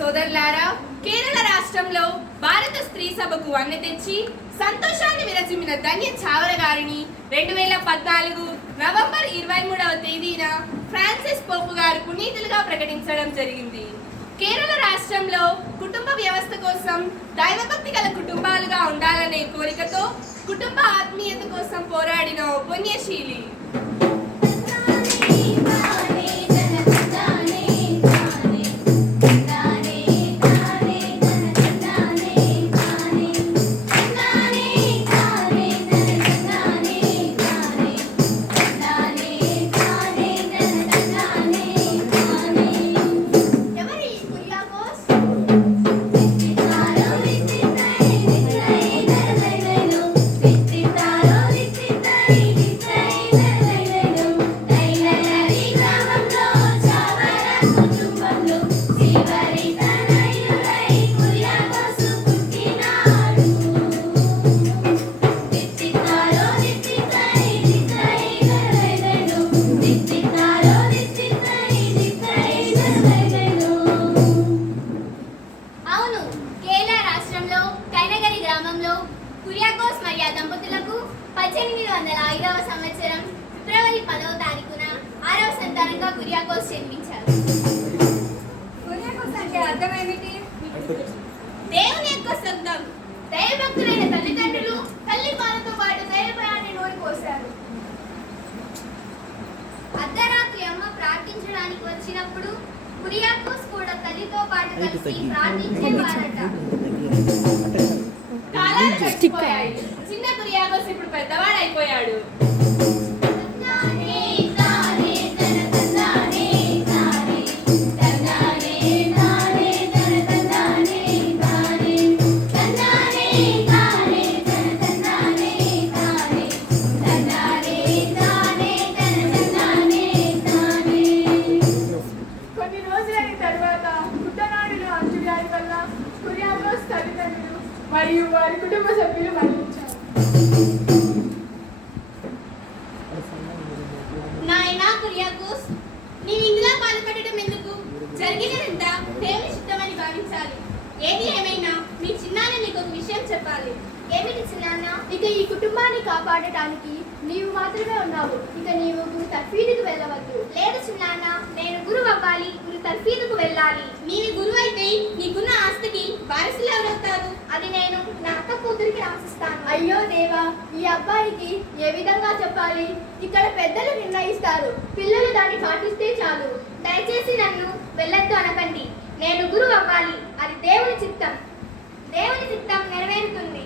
సోదరులారా, కేరళ రాష్ట్రంలో భారత స్త్రీ సభకు వన్నె తెచ్చి సంతోషాన్ని విరచిమ్మిన ధన్య చావర గారిని 2014 నవంబర్ 23వ తేదీన ఫ్రాన్సిస్ పోపు గారు పునీతులుగా ప్రకటించడం జరిగింది. కేరళ రాష్ట్రంలో కుటుంబ వ్యవస్థ కోసం దైవభక్తి గల కుటుంబాలుగా ఉండాలనే కోరికతో కుటుంబ ఆత్మీయత కోసం పోరాడిన పుణ్యశీలి. కురియాకోస్ మరియా దంపతులకు 1805వ సంవత్సరం ఫిబ్రవరి 10వ తారీఖున 6వ సంతానంగా కురియాకోస్ జన్మించారు. కురియాకోస్ అంటే అర్థం ఏమిటి? దేవుని యొక్క సొంతం. దైవభక్తులైన తల్లిదండ్రులు తల్లి పాలతో పాటు దైవభయాన్ని నోరిపోశారు. అర్ధరాత్రి అమ్మ ప్రార్థించడానికి వచ్చినప్పుడు కురియాకోస్ కూడా తల్లితో పాటు కలిసి ప్రార్థించేవారట. కాలాలు గడిచిపోయాయి. చిన్న కురియాకోస్ ఇప్పుడు పెద్దవాడైపోయాడు. కొన్ని రోజులైన తర్వాత కుట్టనాడులో అంటువ్యాధి వల్ల కురియాకోస్ తల్లిదండ్రులు మరియు వారి కుటుంబ సభ్యులు మరణించారు. నాయనా కురియాకోస్, నీవు ఇందులో బాధపడటం ఎందుకు? జరిగినదంతా దేవుని చిత్తమని భావించాలి. ఏది ఏమైనా మీ చిన్నాన్న నీకు ఒక విషయం చెప్పాలి. ఏమిటి చిన్నాన్న? ఇక ఈ కుటుంబాన్ని కాపాడటానికి నీవు మాత్రమే ఉన్నావు. ఇక నీవు గురు తర్ఫీదుకు వెళ్ళవద్దు. లేదు చిన్నాన్న, నేను గురువు అవ్వాలి, గురు తర్ఫీదుకు వెళ్ళాలి. నీవి గురువు అయితే నీకున్న ఆస్తికి వారసులు ఎవరవుతారు? అది నేను నా అక్క కూతురికి రాసిస్తాను. అయ్యో దేవా, ఈ అబ్బాయికి ఏ విధంగా చెప్పాలి? ఇక్కడ పెద్దలు నిర్ణయిస్తారు, పిల్లలు దాన్ని పాటిస్తే చాలు. దయచేసి నన్ను వెళ్ళొద్దు అనకండి. నేను గురువు అవ్వాలి, అది దేవుని చిత్తం. దేవుని చిత్తం నెరవేరుతుంది.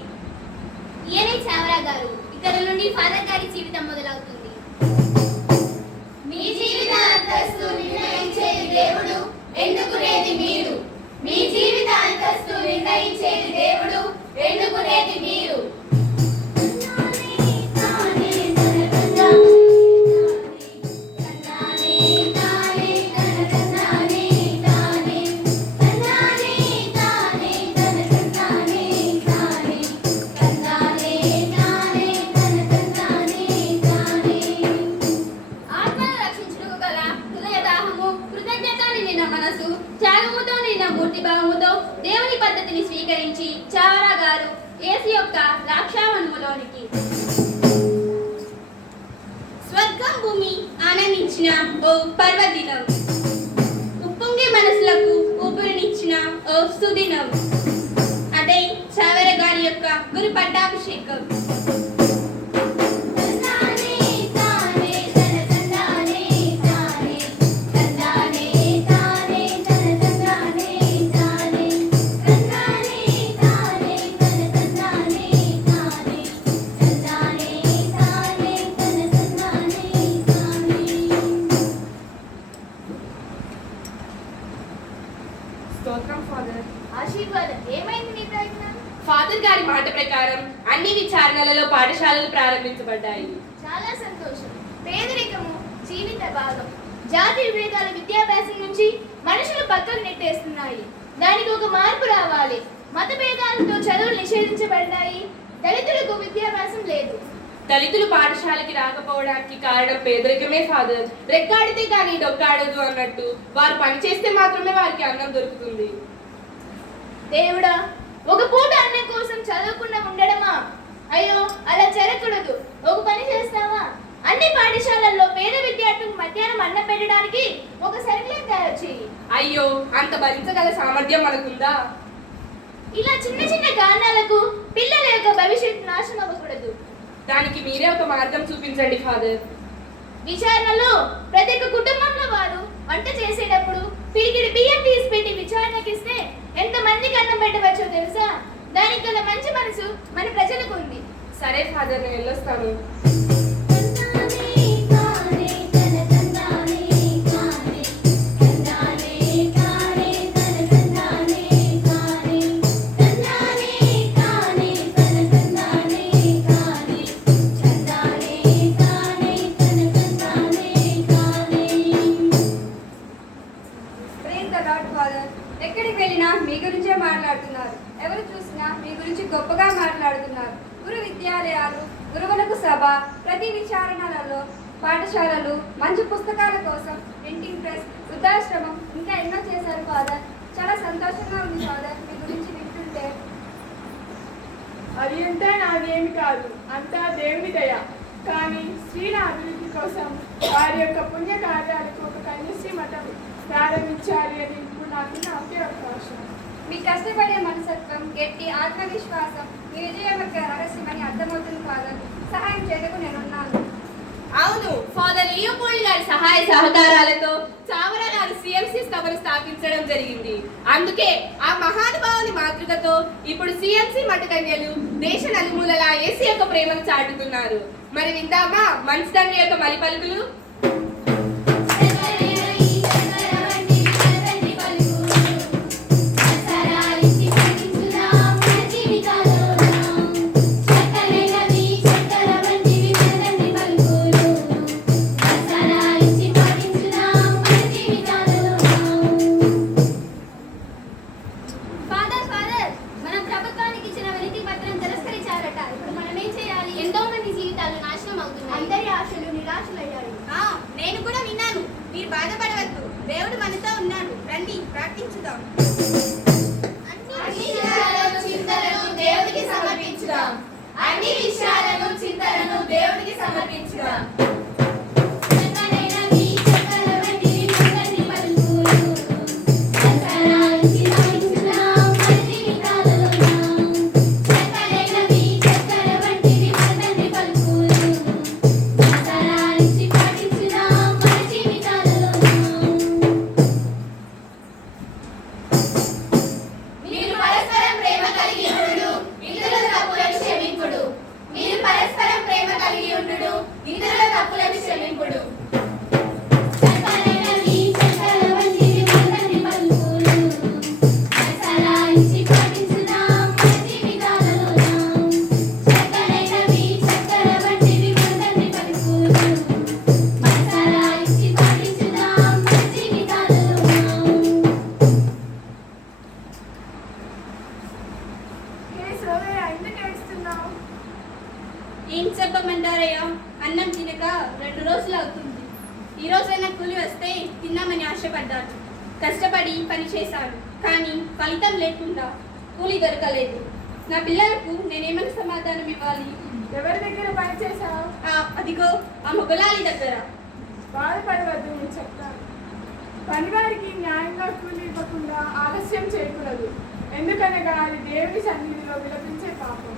ఈయనే చావరా గారు. ఇక్కడ నుండి ఫాదర్ గారి జీవితం మొదలవుతుంది. మీ జీవిత అంతస్తు నిర్ణయించేది దేవుడు, ఎన్నుకునేది మీరు. మీ జీవిత అంతస్తు నిర్ణయించేది దేవుడు, ఎన్నుకునేది మీరు. దేవుని పద్ధతిని స్వీకరించి చావరా గారు యేసు యొక్క ద్రాక్షావనములోనికి స్వర్గం భూమి ఆనందించిన ఓ పర్వదినం, ఉప్పొంగే మనసులకు ఊపిరినిచ్చిన ఓ సుదినం. అదే చావరా గారి యొక్క గురు పట్టాభిషేకం. స్తోత్రం ఫాదర్. ఆశీర్వాదం. ఏమైంది నీ ప్రయత్నం? ఫాదర్ గారి మాట ప్రకారం అన్ని విచారణలలో పాఠశాలలు ప్రారంభించబడ్డాయి. చాలా సంతోషం. పేదరికము జీవిత భాగం. జాతి విభేదాల విద్యాభ్యాసం నుంచి మనుషులు పక్కకు నెట్టేస్తున్నాయి. దానికి ఒక మార్పు రావాలి. మత భేదాలతో చదువులు నిషేధించబడ్డాయి. దళితులకు విద్యాభ్యాసం లేదు. దళితులు పాఠశాలకి రాకపోవడానికి కారణం పేదరికమే ఫాదర్. రెక్కాడితే కానీ డొక్కాడదు అన్నట్టు వారు పని చేస్తే మాత్రమే వారికి అన్నం దొరుకుతుంది. దేవుడా, ఒక పూట అన్నం కోసం చదవకుండా ఉండడమా? అయ్యో, అలా జరగకూడదు. ఒక పని చేస్తావా? అన్ని పాఠశాలల్లో పేద విద్యార్థులకు మధ్యాహ్నం అన్నం పెట్టడానికి ఒక సర్క్యులర్ తయారు చేయి. అయ్యో, అంత భరించగల సామర్థ్యం మనకుందా? ఇలా చిన్న చిన్న కారణాలకు పిల్లల యొక్క భవిష్యత్తు నాశనం అవ్వకూడదు. దానికి మీరే ఒక మార్గం చూపించండి ఫాదర్. విచారణలో ప్రతి ఒక్క కుటుంబంలో వారు వంట చేసేటప్పుడు పిడికిడి బియ్యం తీసి పెట్టి విచారణకిస్తే ఎంత మందికి అన్నం పెట్టవచ్చో తెలుసా? దానికి గల మంచి మనసు మన ప్రజలకు ఉంది. సరే ఫాదర్, నేను వెళ్ళొస్తాను. ఎక్కడికి వెళ్ళినా మీ గురించే మాట్లాడుతున్నారు. ఎవరు చూసినా మీ గురించి గొప్పగా మాట్లాడుతున్నారు. గురు విద్యాలయాలు, గురువులకు సభ, ప్రతి విచారణలలో, పాఠశాలలు, మంచి పుస్తకాల కోసం ప్రింటింగ్ ప్రెస్, వృద్ధాశ్రమం, ఇంకా ఎన్నో చేశారు ఫాదర్. చాలా సంతోషంగా ఉంది ఫాదర్ మీ గురించి వింటుంటే. అది అంతా నాదేమి కాదు, అంతా దేవుని దయ. కానీ స్త్రీల అభివృద్ధి కోసం వారి యొక్క పుణ్య కార్యాలకు ఒక కన్యశ్రీ మఠం ప్రారంభించాలి అని ఇప్పుడు నాకున్న ఒకే అవకాశం. మీ కష్టపడే మనస్తత్వం, గట్టి ఆత్మవిశ్వాసం మీ విజయం యొక్క రహస్యమని అర్థమవుతుంది ఫాదర్. సహాయం చేయకు నేనున్నాను. అవును, ఫాదర్ లియోపోల్డ్ గారి సహాయ సహకారాలతో చావరా గారు సిఎంసి సభను స్థాపించడం జరిగింది. అందుకే ఆ మహానుభావుని మాతృకతో ఇప్పుడు సిఎంసి మఠకన్యలు దేశ నలుమూలలా యేసు యొక్క ప్రేమను చాటుతున్నారు. మరి విందామా మంచి తండ్రి యొక్క మలి పలుకులు? నేను కూడా విన్నాను. మీరు బాధపడవద్దు, దేవుడు మనతో ఉన్నాడు. రండి ప్రార్థించుదాం. అన్ని విషయాలను చింతలను దేవునికి సమర్పించుదాం. అన్ని విషయాలను చింతలను దేవునికి సమర్పించుదాం. ఏం చెప్పమంటారయ్యా, అన్నం తినక 2 రోజులు అవుతుంది. ఈ రోజైనా కూలి వస్తే తిన్నామని ఆశపడ్డాను. కష్టపడి పని చేశాను, కానీ ఫలితం లేకుండా కూలి దొరకలేదు. నా పిల్లలకు నేనేమని సమాధానం ఇవ్వాలి? ఎవరి దగ్గర పని చేశావు? అదిగో ఆ మొగలాలి దగ్గర. బాధపడవద్దు, నేను చెప్తాను. పనివారికి న్యాయంగా కూలి ఇవ్వకుండా ఆలస్యం చేయకూడదు. ఎందుకనగా అది దేవుని సన్నిధిలో విలపించే పాపం.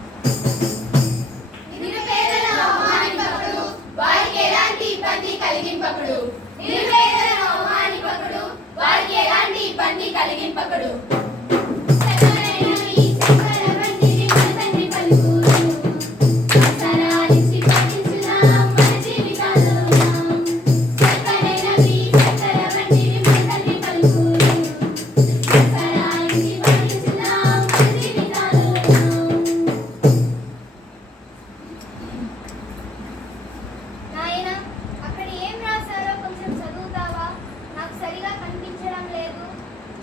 నిరుపేదలను అవమానింపకుడు, వారికి ఎలాంటి ఇబ్బంది కలిగింపకుడు. నిరుపేదలను అవమానింపకుడు, వారికి ఎలాంటి ఇబ్బంది కలిగింపకుడు.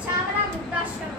చావరా వృద్ధాశ్రమం.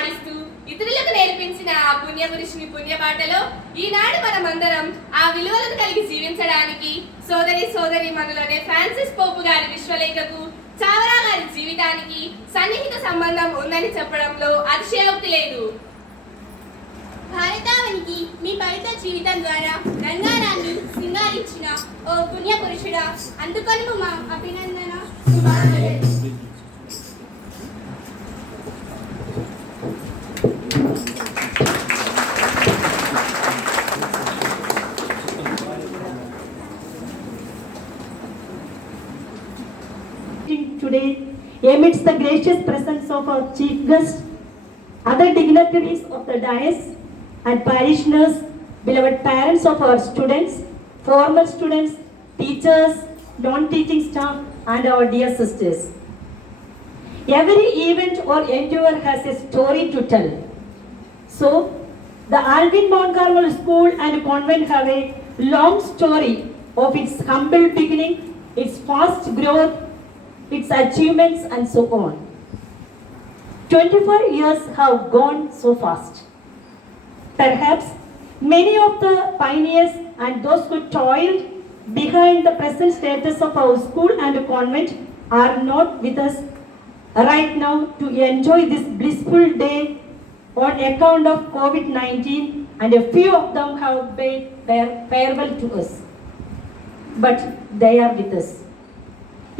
పాటిస్తూ ఇతరులకు నేర్పించిన ఆ పుణ్యపురుషుని పుణ్యబాటలో ఈనాడు మనమందరం ఆ విలువలను కలిగి జీవించడానికి సోదరి మనలోనే ఫ్రాన్సిస్ పోపు గారి విశ్వలేఖకు చావరా గారి జీవితానికి సన్నిహిత సంబంధం ఉందని చెప్పడంలో అతిశయోక్తి లేదు. భారతావనికి మీ పవిత్ర జీవితం ద్వారా రంగారాన్ని సింగారించిన ఓ పుణ్య పురుషుడా, అందుకొను మా అభినందన శుభాకాంక్షలు. Today, amidst the gracious presence of our chief guest, other dignitaries of the dais, and parishioners, beloved parents of our students, former students, teachers, non-teaching staff, and our dear sisters. Every event or endeavor has a story to tell. So, the Alvin Mount Carmel School and Convent have a long story of its humble beginning, its fast growth, its achievements, and so on. 25 years have gone so fast. Perhaps many of the pioneers and those who toiled behind the present status of our school and convent are not with us right now to enjoy this blissful day on account of COVID-19, and a few of them have bade farewell to us. But they are with us.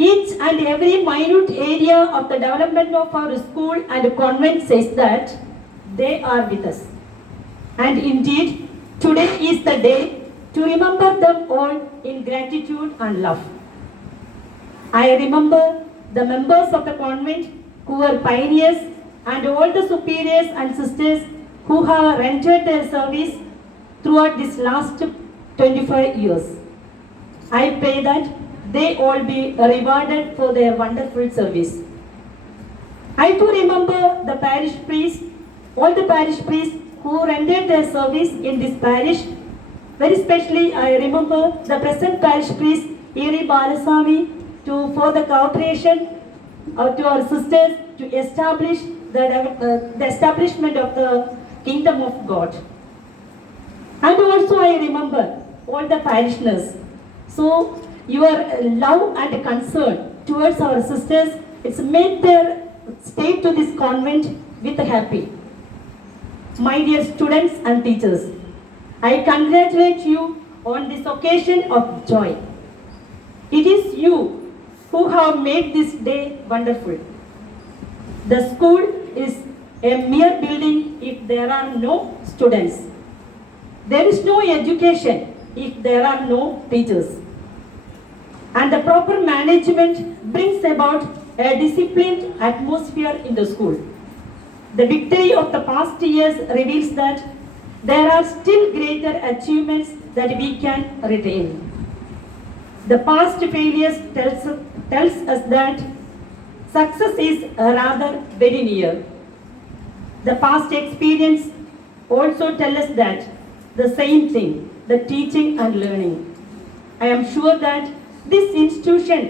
Each and every minute area of the development of our school and convent says that they are with us. And indeed, today is the day to remember them all in gratitude and love. I remember the members of the convent who were pioneers and all the superiors and sisters who have rendered their service throughout this last 25 years. I pray that they all be rewarded for their wonderful service. I too remember the parish priests, all the parish priests who rendered their service in this parish. Very specially, I remember the present parish priest, Eri Balasamy, for the cooperation to our sisters to establish the establishment of the kingdom of God. And also I remember all the parishioners. So, your love and concern towards our sisters, it's made their stay to this convent with happy. My dear students and teachers, I congratulate you on this occasion of joy. It is you who have made this day wonderful. The school is a mere building if there are no students. There is no education if there are no teachers. And the proper management brings about a disciplined atmosphere in the school. The victory of the past years reveals that there are still greater achievements that we can retain. The past failures tells us that success is rather very near. The past experience also tells us that the same thing, the teaching and learning. I am sure that this institution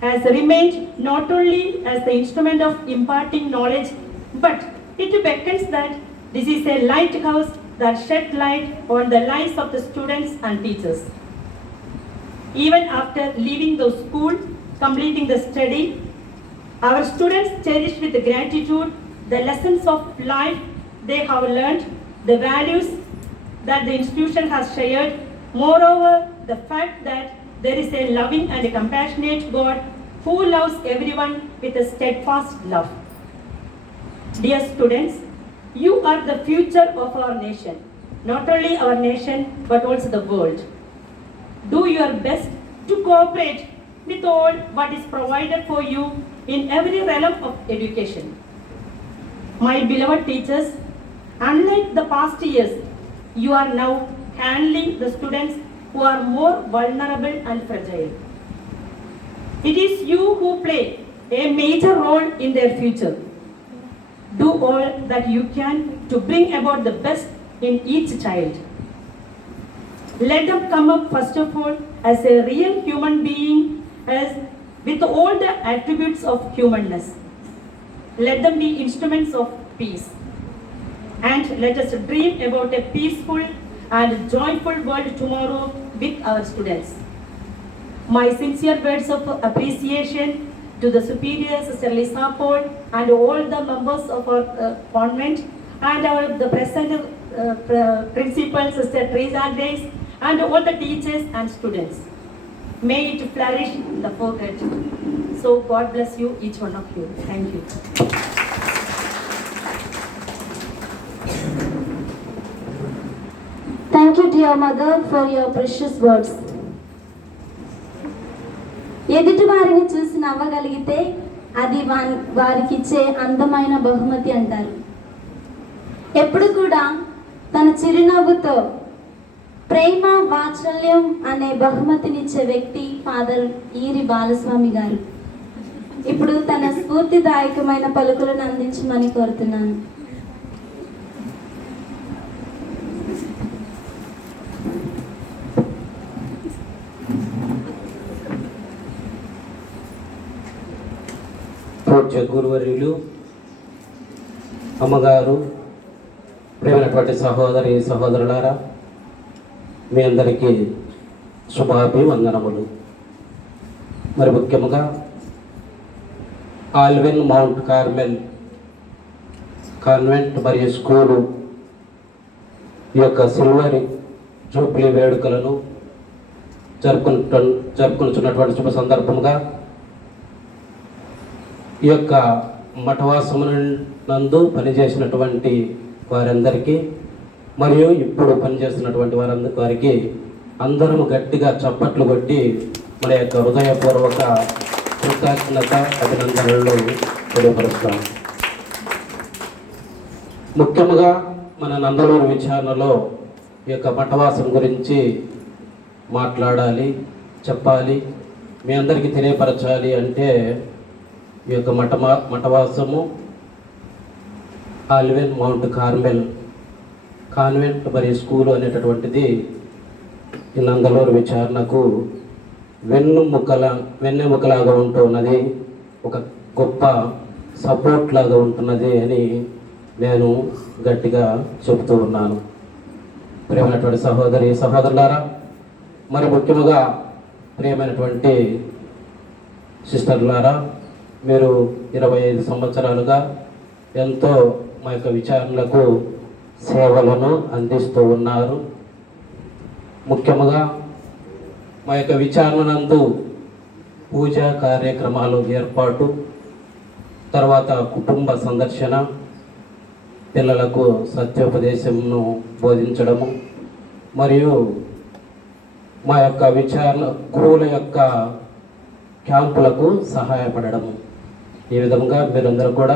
has remained not only as the instrument of imparting knowledge, but it beckons that this is a lighthouse that sheds light on the lives of the students and teachers. Even after leaving the school, completing the study, our students cherish with gratitude the lessons of life they have learned, the values that the institution has shared. Moreover, the fact that there is a loving and a compassionate God who loves everyone with a steadfast love. Dear students, you are the future of our nation. Not only our nation, but also the world. Do your best to cooperate with all what is provided for you in every realm of education. My beloved teachers, unlike the past years, you are now handling the students who are more vulnerable and fragile. It is you who play a major role in their future. Do all that you can to bring about the best in each child. Let them come up first of all as a real human being, as with all the attributes of humanness. Let them be instruments of peace. and let us dream about a peaceful and joyful world tomorrow with our students. My sincere words of appreciation to the superior, Sister Lisa Paul, and all the members of our convent, and the present principal, Sister Teresa Grace, and all the teachers and students. May it flourish in the forget. So God bless you, each one of you. Thank you. Thank you, dear mother, for your precious words. ఎదుటి వారిని చూసి నవ్వగలిగితే అది వారికి ఇచ్చే అందమైన బహుమతి అంటారు. ఎప్పుడు కూడా తన చిరునవ్వుతో ప్రేమ వాత్సల్యం అనే బహుమతినిచ్చే వ్యక్తి ఫాదర్ ఈరి బాలస్వామి గారు. ఇప్పుడు తన స్ఫూర్తిదాయకమైన పలుకులను అందించమని కోరుతున్నాను. పూజ్య గురువర్యులు, అమ్మగారు, ప్రేమైనటువంటి సహోదరి సహోదరులారా, మీ అందరికీ శుభాభివందనములు. మరి ముఖ్యంగా ఆల్విన్ మౌంట్ కార్మెల్ కాన్వెంట్ మరియు స్కూలు ఈ యొక్క సిల్వర్ జూబ్లీ వేడుకలను జరుపుకుంటున్నటువంటి శుభ సందర్భంగా ఈ యొక్క మఠవాసమునందు పనిచేసినటువంటి వారందరికీ మరియు ఇప్పుడు పనిచేస్తున్నటువంటి వారికి అందరం గట్టిగా చప్పట్లు కొట్టి మన యొక్క హృదయపూర్వక కృతజ్ఞత అభినందనలు తెలియపరుస్తాం. ముఖ్యంగా మన నందలూరు విచారణలో ఈ యొక్క మఠవాసం గురించి మాట్లాడాలి, చెప్పాలి, మీ అందరికీ తెలియపరచాలి అంటే ఈ యొక్క మఠవాసము ఆల్విన్ మౌంట్ కార్మెల్ కాన్వెంట్ మరియు స్కూలు అనేటటువంటిది ఈ నందలూరు విచారణకు వెన్నెముకలాగా ఉంటున్నది, ఒక గొప్ప సపోర్ట్ లాగా ఉంటున్నది అని నేను గట్టిగా చెబుతూ ఉన్నాను. ప్రియమైనటువంటి సహోదరి సహోదరులారా, మరి ముఖ్యంగా ప్రియమైనటువంటి సిస్టర్లారా, మీరు 25 సంవత్సరాలుగా ఎంతో మా యొక్క విచారణలకు సేవలను అందిస్తూ ఉన్నారు. ముఖ్యంగా మా యొక్క విచారణ నందు పూజా కార్యక్రమాలు ఏర్పాటు, తర్వాత కుటుంబ సందర్శన, పిల్లలకు సత్యోపదేశంను బోధించడము, మరియు మా యొక్క విచారణ గురువుల యొక్క క్యాంపులకు సహాయపడడము, ఈ విధంగా మీరందరూ కూడా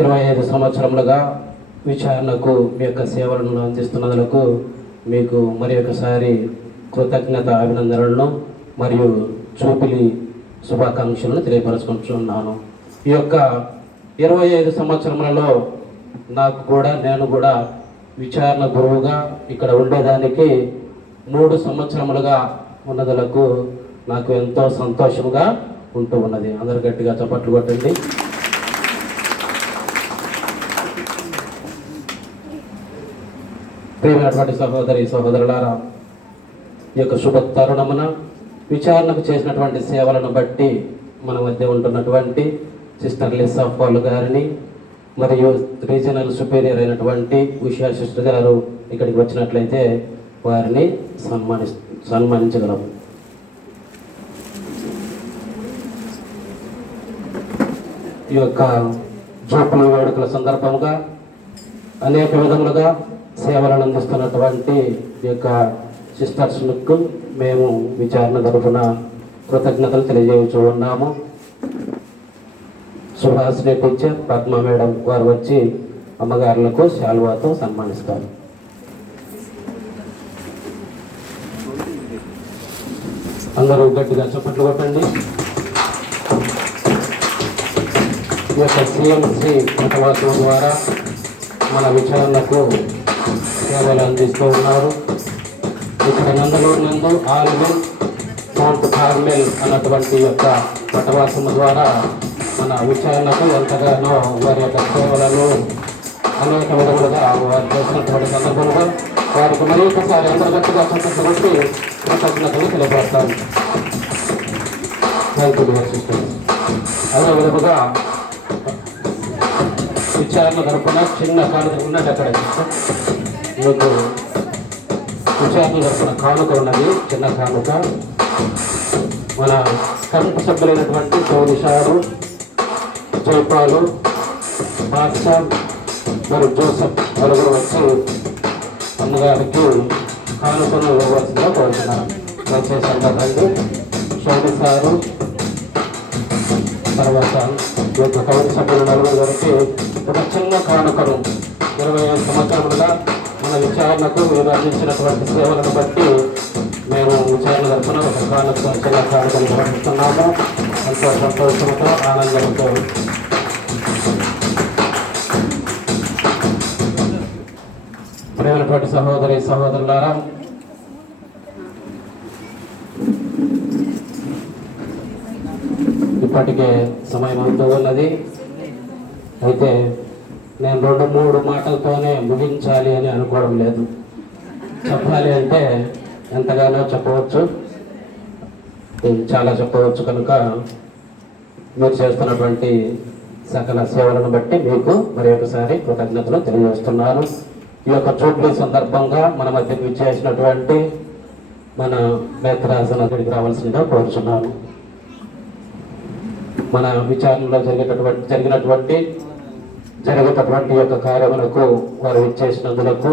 25 సంవత్సరములుగా విచారణకు మీ యొక్క సేవలను అందిస్తున్నందుకు మీకు మరి ఒకసారి కృతజ్ఞత అభినందనలను మరియు చూపిలి శుభాకాంక్షలను తెలియపరచుకుంటున్నాను. ఈ యొక్క 25 సంవత్సరములలో నేను కూడా విచారణ గురువుగా ఇక్కడ ఉండేదానికి 3 సంవత్సరములుగా ఉన్నదులకు నాకు ఎంతో సంతోషంగా ఉంటూ ఉన్నది. అందరు గట్టిగా చప్పట్లు కొట్టండి. ప్రియమైనటువంటి సహోదరి సహోదరులారా, ఈ యొక్క శుభ తరుణమున విచారణకు చేసినటువంటి సేవలను బట్టి మన మధ్య ఉంటున్నటువంటి సిస్టర్ లిసా పాల్ గారిని మరియు రీజనల్ సుపీరియర్ అయినటువంటి ఉషా సిస్టర్ గారు ఇక్కడికి వచ్చినట్లయితే వారిని సన్మానించగలము. ఈ యొక్క జూబ్లీ వేడుకల సందర్భంగా అనేక విధములుగా సేవలను అందిస్తున్నటువంటి ఈ యొక్క సిస్టర్స్కు మేము విచారణ తరఫున కృతజ్ఞతలు తెలియజేయచ్చు ఉన్నాము. సుహాసిని టీచర్ పద్మ మేడం వారు వచ్చి అమ్మగారులకు శాల్వాతో సన్మానిస్తారు. అందరూ గట్టిగా చప్పట్లు కొట్టండి. ఈ యొక్క సిఎంసి మఠవాసం ద్వారా మన విచారణకు సేవలు అందిస్తూ ఉన్నారు. ఇక్కడ నందలూరు నందు ఆల్విన్ మౌంట్ కార్మెల్ అన్నటువంటి యొక్క మఠవాసము ద్వారా మన విచారణకు ఎంతగానో వారి యొక్క సేవలను అనేక విధములుగా వారు చేసినటువంటి సందర్భంలో వారికి మరి ఒకసారి అంతర్గతంగా చెప్పినటువంటి కృతజ్ఞతలు తెలియపడతాను. అదే విధముగా విచారణ తరపున చిన్న కానుక ఉన్నది. అక్కడ మీకు విచారణ తరపున కానుక ఉన్నది, చిన్న కానుక. మన కమిటీ సభ్యులైనటువంటి సోనిషారు, జైపాలు, బాద్షా మరియు జోసెఫ్ నలుగురు వచ్చి అమ్మగారికి కానుకను ఇవ్వవలసిందిగా కోరుతున్నారు. దయచేసి అందరండి. సోనిషారు తర్వాత ఈ యొక్క కమిటీ సభ్యులు నలుగురు గారికి ఒక చిన్న కానుకను 25 సంవత్సరములుగా మన విచారణకు మీరు అందించినటువంటి సేవలను బట్టి మేము విచారణ తరఫున ఒక కానుక చిన్న కానుకను నిర్వహిస్తున్నాము. ఎంతో సంతోషంతో ఆనందంతో ప్రేమైనటువంటి సహోదరి సహోదరులారా, ఇప్పటికే సమయం అవుతూ ఉన్నది. అయితే నేను 2-3 మాటలతోనే ముగించాలి అని అనుకోవడం లేదు. చెప్పాలి అంటే ఎంతగానో చెప్పవచ్చు, చాలా చెప్పవచ్చు. కనుక మీరు చేస్తున్నటువంటి సకల సేవలను బట్టి మీకు మరి ఒకసారి కృతజ్ఞతలు తెలియజేస్తున్నాను. ఈ యొక్క జూబ్లీ సందర్భంగా మన మధ్యకు విచ్చేసినటువంటి మన మేత్రాసన దగ్గరికి రావాల్సిందిగా కోరుచున్నాను. మన విచారణలో జరిగినటువంటి యొక్క కార్యములకు వారు ఇచ్చేసినందులకు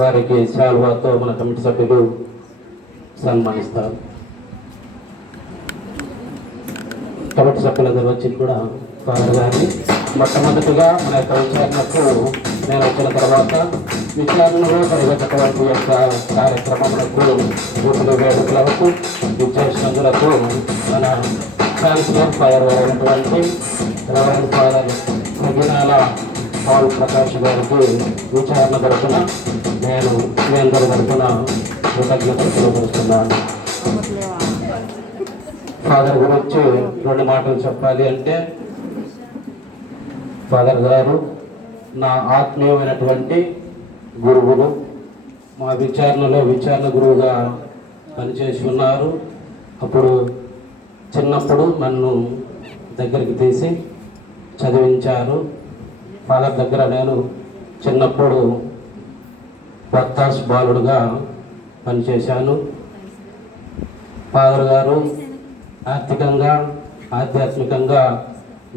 వారికి శాల్వాతో మన కమిటీ సభ్యులు సన్మానిస్తారు. కమిటీ సభ్యులందరూ వచ్చి కూడా ఫాదర్ గారిని మొట్టమొదటిగా మన యొక్క విచారణకు నేను వచ్చిన తర్వాత విచారణలో జరిగేటటువంటి యొక్క కార్యక్రమములకు రూపులు వేడుకలకు ఇచ్చేసినందులకు మన ఛాన్సలర్ ఫైర్ అయినటువంటి reverend father Saginala Paul Prakash గారికి విచారణ తరఫున నేను మీ అందరి తరఫున కృతజ్ఞతలు తెలియజేస్తున్నాను. ఫాదర్ గురించి 2 మాటలు చెప్పాలి అంటే, ఫాదర్ గారు నా ఆత్మీయమైనటువంటి గురువులు. మా విచారణలో విచారణ గురువుగా పనిచేసి ఉన్నారు. అప్పుడు చిన్నప్పుడు నన్ను దగ్గరికి తీసి చదివించారు. ఫాదర్ దగ్గర నేను చిన్నప్పుడు వత్తాస్ బాలుడుగా పనిచేశాను. ఫాదర్ గారు ఆర్థికంగా ఆధ్యాత్మికంగా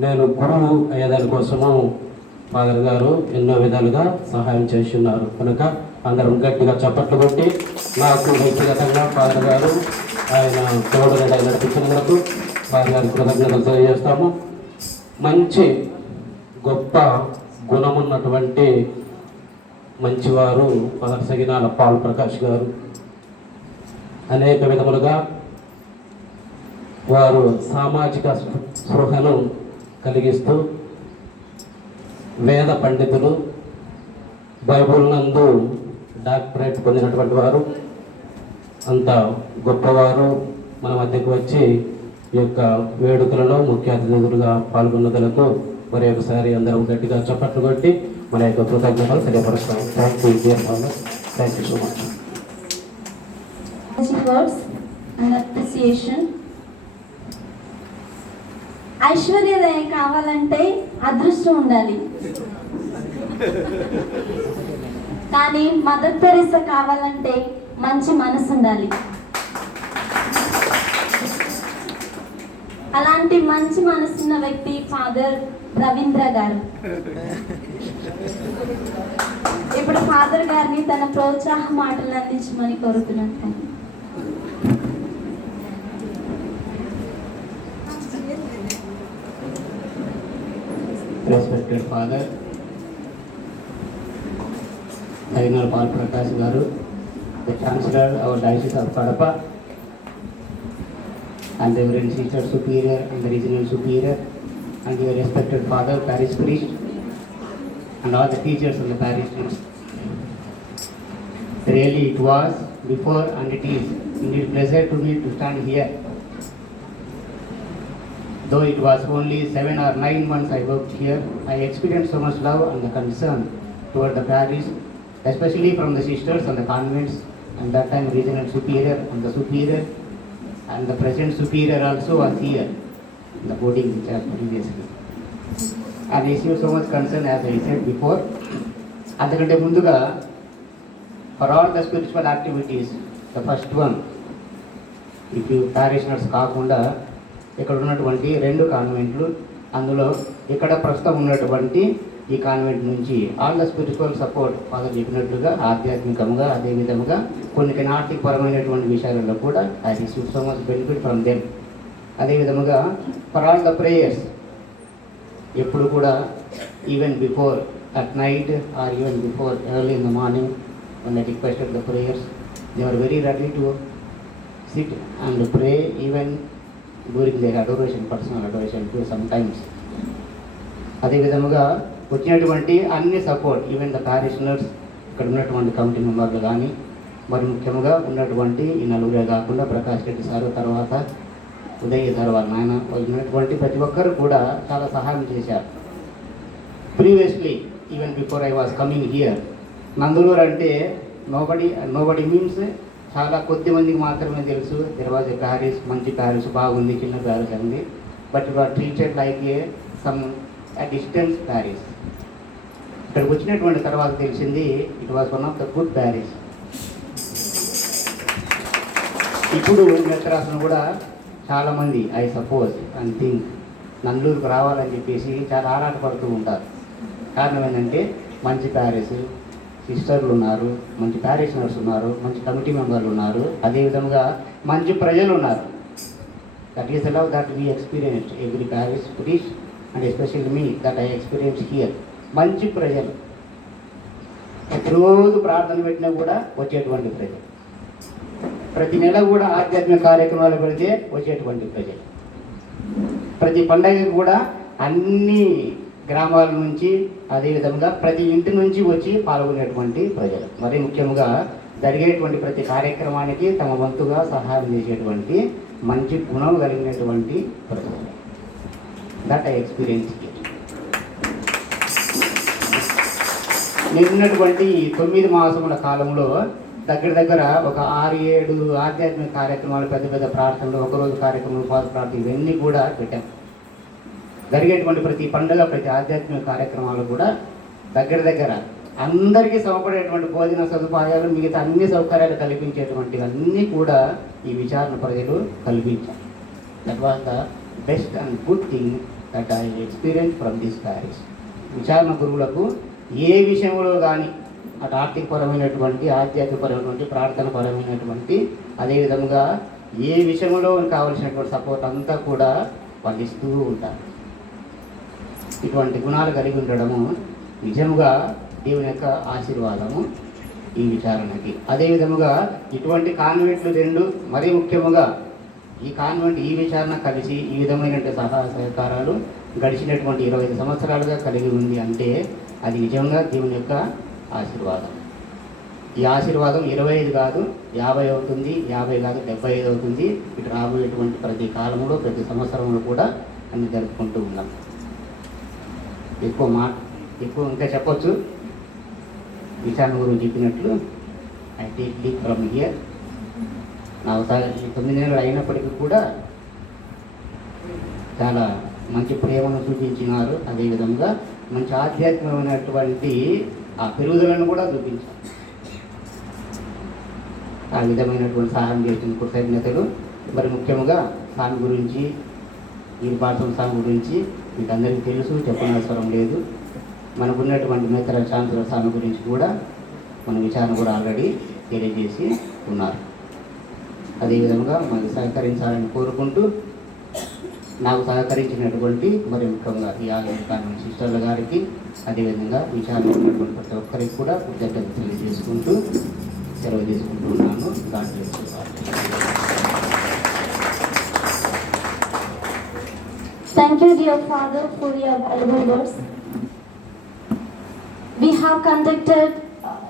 నేను గురువు అయ్యేదానికోసము ఫాదర్ గారు ఎన్నో విధాలుగా సహాయం చేసి ఉన్నారు. కనుక అందరం గట్టిగా చప్పట్లు కొట్టి నాకు వ్యక్తిగతంగా ఫాదర్ గారు ఆయన తోడుగా నడిపించినందుకు ఫాదర్ గారికి కృతజ్ఞతలు తెలియజేస్తాము. మంచి గొప్ప గుణమున్నటువంటి మంచివారు ఫాదర్ సగినాల పాల్ ప్రకాష్ గారు. అనేక విధములుగా వారు సామాజిక స్పృహను కలిగిస్తూ వేద పండితులు, బైబుల్ నందు డాక్టరేట్ పొందినటువంటి వారు, అంత గొప్పవారు మన మధ్యకు వచ్చి ఈ యొక్క వేడుకలలో ముఖ్య అతిథులుగా పాల్గొన్నదలకు మరి ఒకసారి అందరం గట్టిగా చప్పట్లు కొట్టి మన యొక్క కృతజ్ఞతలు తెలియపరుస్తాం. Thank you dear father, thank you so much. Words and appreciation. ఐశ్వర్యదయ కావాలంటే అదృష్టం ఉండాలి, కానీ మదర్ తెరెసా కావాలంటే మంచి మనసు ఉండాలి. అలాంటి మంచి మనసున్న వ్యక్తి ఫాదర్ రవీంద్ర గారు. ఇప్పుడు ఫాదర్ గారిని తన ప్రోత్సాహ మాటలు అందించమని కోరుతున్నాను. Respected Father, Saginal Paul Prakash Garu, the Chancellor, our Diocese of Kadapa, and the Reverend Sister Superior and the Regional Superior, and your respected Father, Parish Priest, and all the teachers of the parish. Really it was before and it is indeed pleasure to me to stand here. Though it was only 7 or 9 months I worked here, I experienced so much love and the concern toward the parish, especially from the sisters and the convents, and that time regional superior and the present superior also was here in the boarding previously. And received so much concern as I said before. అంతకంటే ముందుగా for all the spiritual activities, the first one, if you parishioners కాకుండా ఇక్కడ ఉన్నటువంటి 2 కాన్వెంట్లు, అందులో ఇక్కడ ప్రస్తుతం ఉన్నటువంటి ఈ కాన్వెంట్ నుంచి all the spiritual support father చెప్పినట్లుగా ఆధ్యాత్మికంగా అదేవిధంగా కొన్ని ఆర్థిక పరమైనటువంటి విషయాలలో కూడా I receive so much benefit from them. అదేవిధంగా ఫర్ ఆల్ ద ప్రేయర్స్ ఎప్పుడు కూడా even before at night or even before early in the morning when I requested the prayers, they were very ready to sit and pray even during their adoration, personal adoration too sometimes. అదే విధముగా వచ్చినటువంటి అన్ని support even the పారిషనర్స్, ఇక్కడ ఉన్నటువంటి committee మెంబర్లు కానీ, మరి ముఖ్యంగా ఉన్నటువంటి ఈ నలుగురే కాకుండా ప్రకాష్ రెడ్డి సారు, తర్వాత ఉదయ్ సార్ వారి నాయన ఉన్నటువంటి ప్రతి ఒక్కరు కూడా చాలా సహాయం చేశారు. Previously even before I was coming here, Nandalur అంటే నోబడి మీన్స్ చాలా కొద్ది మందికి మాత్రమే తెలుసు. దెర్ వాజ్ ఎ ప్యారిస్, మంచి ప్యారిస్, బాగుంది, చిన్న ప్యారిస్ అంది. But it was treated like A some distance Paris. ఇక్కడికి వచ్చినటువంటి తర్వాత తెలిసింది it was one of the good Paris. ఇప్పుడు మెత్రాసును కూడా చాలామంది ఐ సపోజ్ అండ్ థింక్ నందలూరుకు రావాలని చెప్పేసి చాలా ఆరాటపడుతూ ఉంటారు. కారణం ఏంటంటే మంచి ప్యారిస్, సిస్టర్లు ఉన్నారు, మంచి ప్యారిషనర్స్ ఉన్నారు, మంచి కమిటీ మెంబర్లు ఉన్నారు, అదేవిధంగా మంచి ప్రజలు ఉన్నారు. That is allow that we experienced every Paris preach and especially me that I experience here. మంచి ప్రజలు, ప్రతిరోజు ప్రార్థన పెట్టినా కూడా వచ్చేటువంటి ప్రజలు, ప్రతి నెల కూడా ఆధ్యాత్మిక కార్యక్రమాలు పెడితే వచ్చేటువంటి ప్రజలు, ప్రతి పండగకి కూడా అన్ని గ్రామాల నుంచి అదేవిధంగా ప్రతి ఇంటి నుంచి వచ్చి పాల్గొనేటువంటి ప్రజలు, మరి ముఖ్యంగా జరిగేటువంటి ప్రతి కార్యక్రమానికి తమ వంతుగా సహాయం చేసేటువంటి మంచి గుణం కలిగినటువంటి ప్రజలు. That I experience. నేనున్నటువంటి 9 మాసముల కాలంలో దగ్గర ఒక 6-7 ఆధ్యాత్మిక కార్యక్రమాలు, పెద్ద పెద్ద ప్రార్థనలు, ఒకరోజు కార్యక్రమాలు, పాద ప్రార్థన, ఇవన్నీ కూడా పెట్టాం. జరిగేటువంటి ప్రతి పండుగ, ప్రతి ఆధ్యాత్మిక కార్యక్రమాలు కూడా దగ్గర అందరికీ సౌకర్యటువంటి భోజన సదుపాయాలు, మిగతా అన్ని సౌకర్యాలు కల్పించేటువంటివన్నీ కూడా ఈ విచారణ ప్రజలు కల్పించారు. That was the best and good thing that I experience from this Paris. విచారణ గురువులకు ఏ విషయంలో కానీ అటు ఆర్థికపరమైనటువంటి, ఆధ్యాత్మికపరమైనటువంటి, ప్రార్థన పరమైనటువంటి, అదేవిధంగా ఏ విషయంలో కావలసినటువంటి సపోర్ట్ అంతా కూడా వాళ్ళు ఇస్తూ ఉంటారు. ఇటువంటి గుణాలు కలిగి ఉండడము నిజంగా దేవుని యొక్క ఆశీర్వాదము ఈ విచారణకి. అదేవిధముగా ఇటువంటి కాన్వెంట్లు 2, మరీ ముఖ్యముగా ఈ కాన్వెంట్ ఈ విచారణ కలిసి ఈ విధమైన సహాయ సహకారాలు గడిచినటువంటి 25 సంవత్సరాలుగా కలిగి ఉంది అంటే అది నిజంగా దేవుని యొక్క ఆశీర్వాదం. ఈ ఆశీర్వాదం 25 కాదు 50 అవుతుంది, 50 కాదు 75 అవుతుంది. ఇటు రాబోయేటువంటి ప్రతి కాలంలో, ప్రతి సంవత్సరంలో కూడా అన్ని జరుపుకుంటూ ఉన్నాం. ఎక్కువ ఇంకా చెప్పొచ్చు. విచారణ గురించి చెప్పినట్లు I take leave from here. నా 9 నెలలు అయినప్పటికీ కూడా చాలా మంచి ప్రేమను చూపించినారు. అదేవిధంగా మంచి ఆధ్యాత్మికమైనటువంటి ఆ పెరుగుదలను కూడా చూపించారు. ఆ విధమైనటువంటి సహాయం చేసిన కృతజ్ఞతలు. మరి ముఖ్యంగా స్వామి గురించి, ఈర్పాసం స్వామి గురించి మీకు అందరికీ తెలుసు, చెప్పనవసరం లేదు. మనకున్నటువంటి మేతర ఛాన్సలర్ స్వామి గురించి కూడా మన విచారణ కూడా ఆల్రెడీ తెలియజేసి ఉన్నారు. అదేవిధంగా మనకు సహకరించాలని కోరుకుంటూ నాకు సహకరించినటువంటి మరి ముఖ్యంగా ఈ ఆలయ సిస్టర్ల గారికి, అదేవిధంగా విచారణ ఉన్నటువంటి ప్రతి ఒక్కరికి కూడా కృతజ్ఞతలు తెలియజేసుకుంటూ సెలవు తీసుకుంటూ ఉన్నాను. దాంట్లో Thank you, dear Father, for your valuable words. We have conducted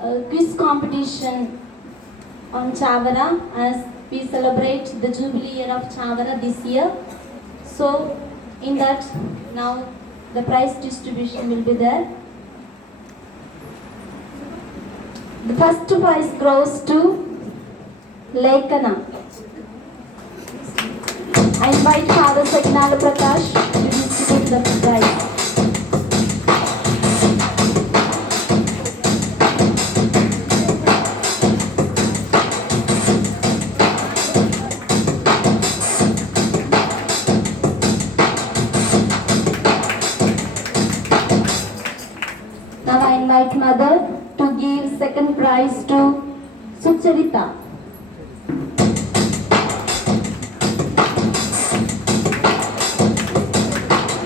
a quiz competition on Chavara as we celebrate the Jubilee year of Chavara this year. So, in that, now the prize distribution will be there. The first prize goes to Lekana. I invite Father Sagnala Prakash to distribute the prize. Now I invite Mother to give second prize to Sucharita.